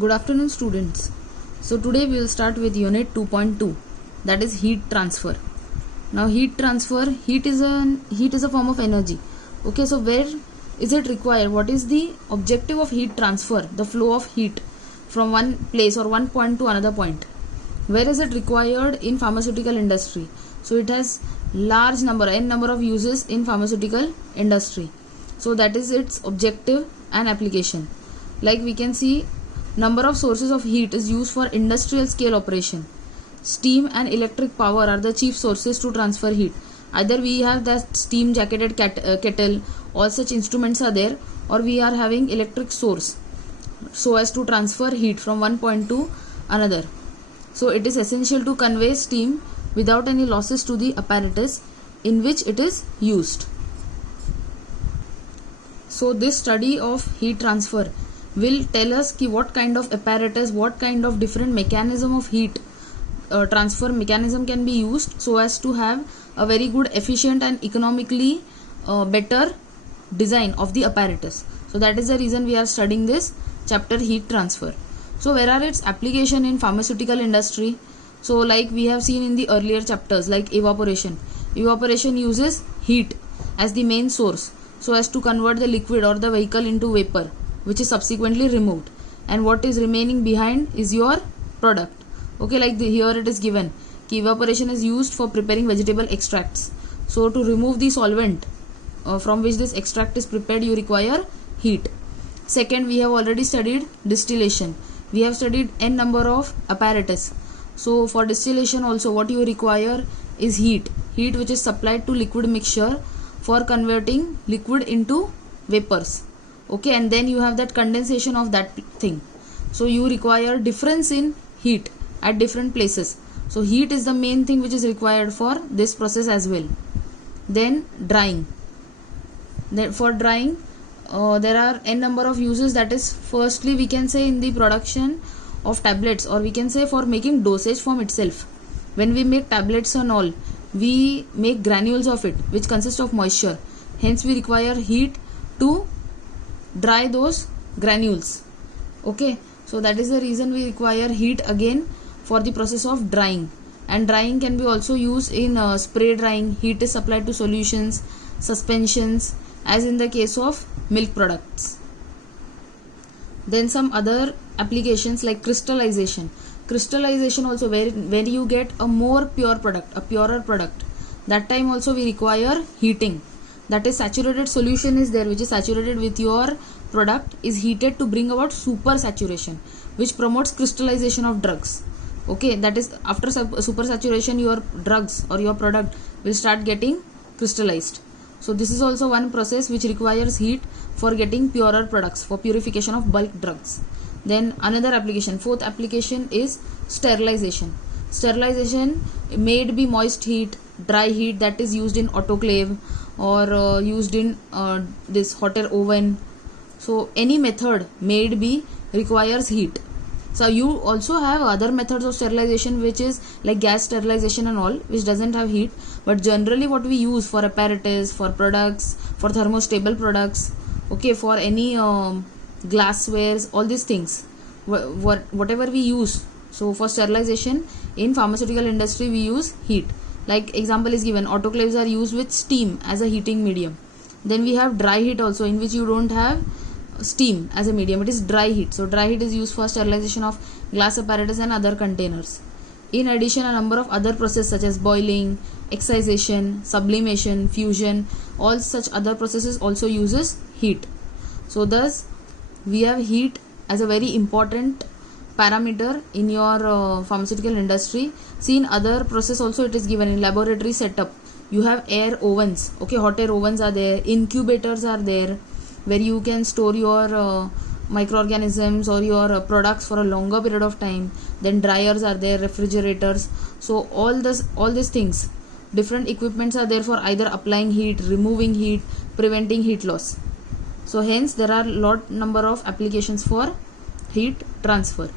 Good afternoon, students. So today we will start with unit 2.2, that is heat transfer. Now heat transfer, heat is a form of energy. Okay, so where is it required? What is the objective of heat transfer? The flow of heat from one place or one point to another point. Where is it required? In pharmaceutical industry. So it has large number, n number of uses in pharmaceutical industry. So that is its objective and application. Like we can see, number of sources of heat is used for industrial scale operation. Steam and electric power are the chief sources to transfer heat. Either we have that steam jacketed kettle, all such instruments are there, or we are having electric source so as to transfer heat from one point to another. So it is essential to convey steam without any losses to the apparatus in which it is used. So this study of heat transfer will tell us what kind of apparatus, what kind of different mechanism of heat transfer mechanism can be used so as to have a very good, efficient and economically better design of the apparatus. So that is the reason we are studying this chapter, heat transfer. So where are its application in pharmaceutical industry? So like we have seen in the earlier chapters, like evaporation. Evaporation uses heat as the main source so as to convert the liquid or the vehicle into vapor, which is subsequently removed, and what is remaining behind is your product. Okay, like here it is given, evaporation is used for preparing vegetable extracts. So to remove the solvent from which this extract is prepared, you require heat. Second, we have already studied distillation. We have studied n number of apparatus. So for distillation also, what you require is heat which is supplied to liquid mixture for converting liquid into vapors. Okay, and then you have that condensation of that thing. So you require difference in heat at different places. So heat is the main thing which is required for this process as well. Then drying. Then for drying, there are n number of uses. That is, firstly we can say in the production of tablets, or we can say for making dosage form itself. When we make tablets and all, we make granules of it which consist of moisture. Hence we require heat to dry those granules. Okay, so that is the reason we require heat again for the process of drying. And drying can be also used in spray drying. Heat is supplied to solutions, suspensions, as in the case of milk products. Then some other applications like crystallization. Crystallization also, when you get a more pure product, a purer product, that time also we require heating. That is, saturated solution is there which is saturated with your product is heated to bring about super saturation, which promotes crystallization of drugs. Okay, that is, after super saturation, your drugs or your product will start getting crystallized. So this is also one process which requires heat for getting purer products, for purification of bulk drugs. Then another application, fourth application, is sterilization. Sterilization may be moist heat, dry heat, that is used in autoclave or used in this hot air oven. So any method may be requires heat. So you also have other methods of sterilization which is like gas sterilization and all, which doesn't have heat, but generally what we use for apparatus, for products, for thermostable products, okay, for any glasswares, all these things, whatever we use. So for sterilization in pharmaceutical industry we use heat. Like example is given, autoclaves are used with steam as a heating medium. Then we have dry heat also, in which you don't have steam as a medium, it is dry heat. So dry heat is used for sterilization of glass apparatus and other containers. In addition, a number of other processes such as boiling, excitation, sublimation, fusion, all such other processes also uses heat. So thus we have heat as a very important parameter in your pharmaceutical industry. See, in other process also it is given in laboratory setup. You have air ovens, okay, hot air ovens are there, incubators are there, where you can store your microorganisms or your products for a longer period of time. Then dryers are there, refrigerators. So all these things, different equipments are there for either applying heat, removing heat, preventing heat loss. So hence there are number of applications for heat transfer.